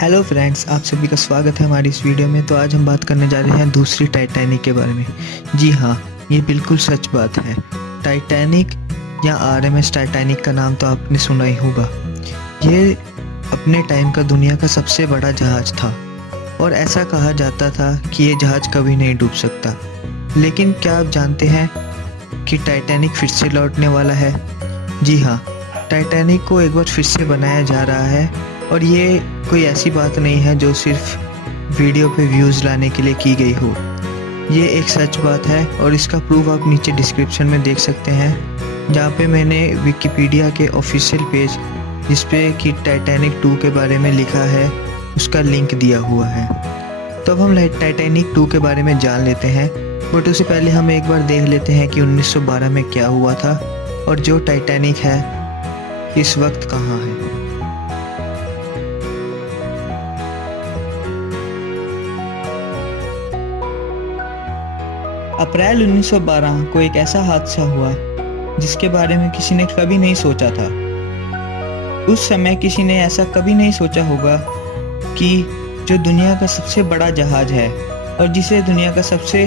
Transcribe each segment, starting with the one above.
Hello friends, आप सभी का स्वागत है हमारी इस वीडियो में। तो आज हम बात करने जा रहे हैं दूसरी टाइटैनिक के बारे में। जी हाँ, ये बिल्कुल सच बात है। टाइटैनिक या आरएमएस टाइटैनिक का नाम तो आपने सुना ही होगा। ये अपने टाइम का दुनिया का सबसे बड़ा जहाज़ था और ऐसा कहा जाता था कि ये जहाज़ कभी नहीं डूब सकता। लेकिन क्या आप जानते हैं कि टाइटैनिक फिर से लौटने वाला है? जी हाँ, टाइटैनिक को एक बार फिर से बनाया जा रहा है और ये कोई ऐसी बात नहीं है जो सिर्फ वीडियो पे व्यूज़ लाने के लिए की गई हो। ये एक सच बात है और इसका प्रूफ आप नीचे डिस्क्रिप्शन में देख सकते हैं, जहाँ पे मैंने विकिपीडिया के ऑफिशियल पेज जिस पे कि टाइटैनिक 2 के बारे में लिखा है, उसका लिंक दिया हुआ है। तो अब हम टाइटैनिक 2 के बारे में जान लेते हैं, बट उससे पहले हम एक बार देख लेते हैं कि 1912 में क्या हुआ था और जो टाइटैनिक है इस वक्त कहाँ है। अप्रैल 1912 को एक ऐसा हादसा हुआ जिसके बारे में किसी ने कभी नहीं सोचा था। उस समय किसी ने ऐसा कभी नहीं सोचा होगा कि जो दुनिया का सबसे बड़ा जहाज है और जिसे दुनिया का सबसे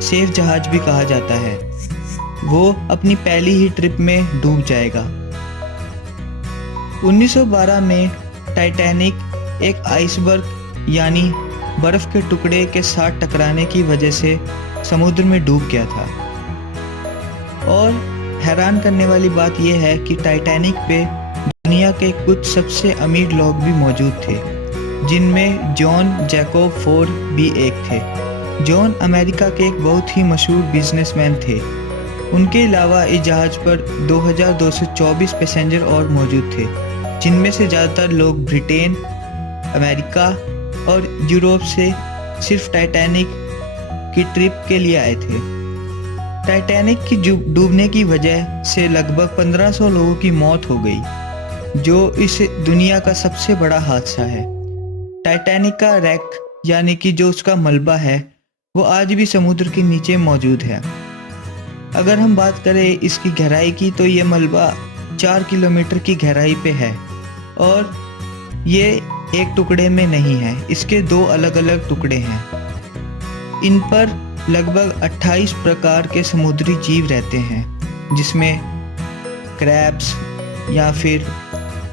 सेफ जहाज भी कहा जाता है, वो अपनी पहली ही ट्रिप में डूब जाएगा। 1912 में टाइटैनिक एक आइसबर्ग यानी बर्फ के टुकड़े के साथ टकराने की वजह से समुद्र में डूब गया था। और हैरान करने वाली बात यह है कि टाइटैनिक पे दुनिया के कुछ सबसे अमीर लोग भी मौजूद थे, जिनमें जॉन जैकोब फोर भी एक थे। जॉन अमेरिका के एक बहुत ही मशहूर बिजनेसमैन थे। उनके अलावा इस जहाज़ पर 2224 पैसेंजर और मौजूद थे, जिनमें से ज़्यादातर लोग ब्रिटेन, अमेरिका और यूरोप से सिर्फ टाइटैनिक की ट्रिप के लिए आए थे। टाइटैनिक की डूबने की वजह से लगभग 1500 लोगों की मौत हो गई, जो इस दुनिया का सबसे बड़ा हादसा है। टाइटैनिक का रैक यानी कि जो उसका मलबा है, वो आज भी समुद्र के नीचे मौजूद है। अगर हम बात करें इसकी गहराई की, तो ये मलबा 4 किलोमीटर की गहराई पे है और ये एक टुकड़े में नहीं है, इसके 2 अलग अलग टुकड़े हैं। इन पर लगभग 28 प्रकार के समुद्री जीव रहते हैं, जिसमें क्रैब्स या फिर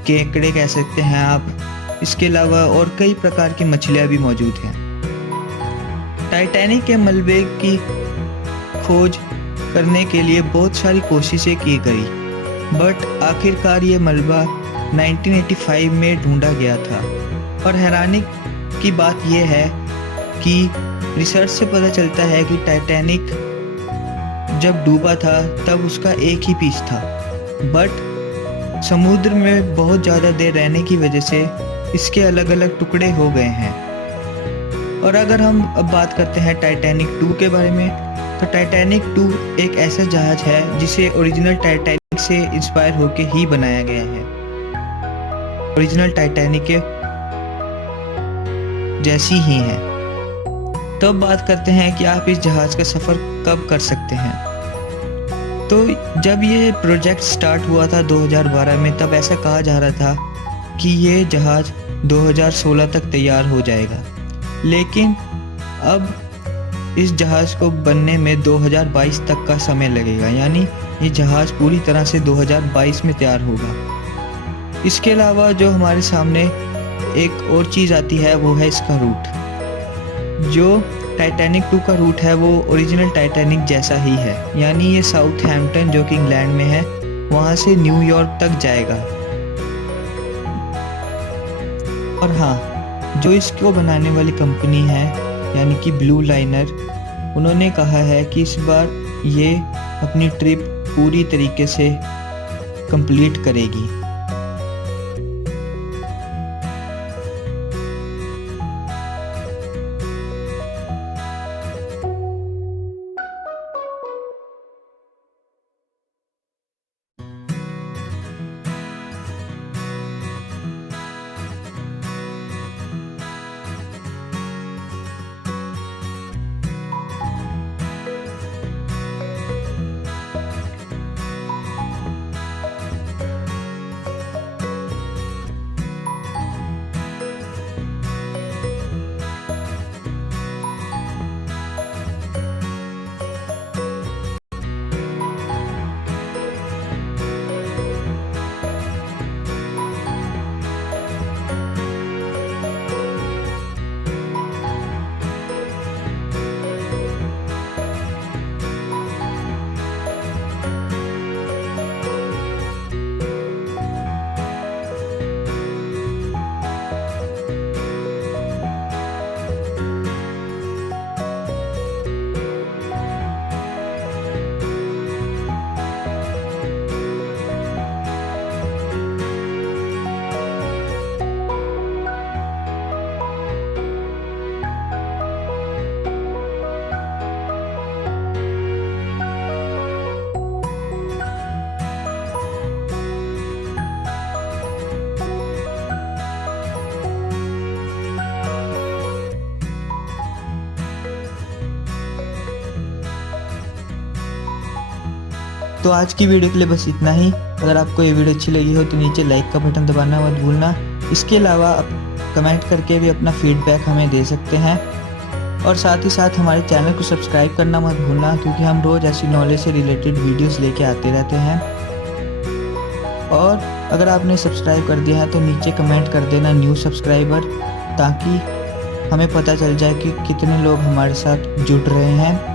केकड़े कह सकते हैं आप। इसके अलावा और कई प्रकार की मछलियाँ भी मौजूद हैं। टाइटैनिक के मलबे की खोज करने के लिए बहुत सारी कोशिशें की गई, बट आखिरकार ये मलबा 1985 में ढूंढा गया था। और हैरानी की बात यह है कि रिसर्च से पता चलता है कि टाइटैनिक जब डूबा था तब उसका एक ही पीस था, बट समुद्र में बहुत ज़्यादा देर रहने की वजह से इसके अलग अलग टुकड़े हो गए हैं। और अगर हम अब बात करते हैं टाइटैनिक 2 के बारे में, तो टाइटैनिक 2 एक ऐसा जहाज है जिसे ओरिजिनल टाइटैनिक से इंस्पायर होकर ही बनाया गया है। ओरिजिनल टाइटैनिक के जैसी ही है। तो अब बात करते हैं कि आप इस जहाज का सफ़र कब कर सकते हैं। तो जब ये प्रोजेक्ट स्टार्ट हुआ था 2012 में, तब ऐसा कहा जा रहा था कि ये जहाज़ 2016 तक तैयार हो जाएगा, लेकिन अब इस जहाज़ को बनने में 2022 तक का समय लगेगा, यानी ये जहाज़ पूरी तरह से 2022 में तैयार होगा। इसके अलावा जो हमारे सामने एक और चीज़ आती है, वो है इसका रूट। जो टाइटैनिक 2 का रूट है वो ओरिजिनल टाइटैनिक जैसा ही है, यानी ये साउथहैम्पटन जो कि इंग्लैंड में है, वहाँ से न्यूयॉर्क तक जाएगा। और हाँ, जो इसको बनाने वाली कंपनी है यानी कि ब्लू लाइनर, उन्होंने कहा है कि इस बार ये अपनी ट्रिप पूरी तरीके से कंप्लीट करेगी। तो आज की वीडियो के लिए बस इतना ही। अगर आपको ये वीडियो अच्छी लगी हो तो नीचे लाइक का बटन दबाना मत भूलना। इसके अलावा आप कमेंट करके भी अपना फीडबैक हमें दे सकते हैं और साथ ही साथ हमारे चैनल को सब्सक्राइब करना मत भूलना, क्योंकि हम रोज़ ऐसी नॉलेज से रिलेटेड वीडियोस लेके आते रहते हैं। और अगर आपने सब्सक्राइब कर दिया है तो नीचे कमेंट कर देना न्यू सब्सक्राइबर, ताकि हमें पता चल जाए कि कितने लोग हमारे साथ जुड़ रहे हैं।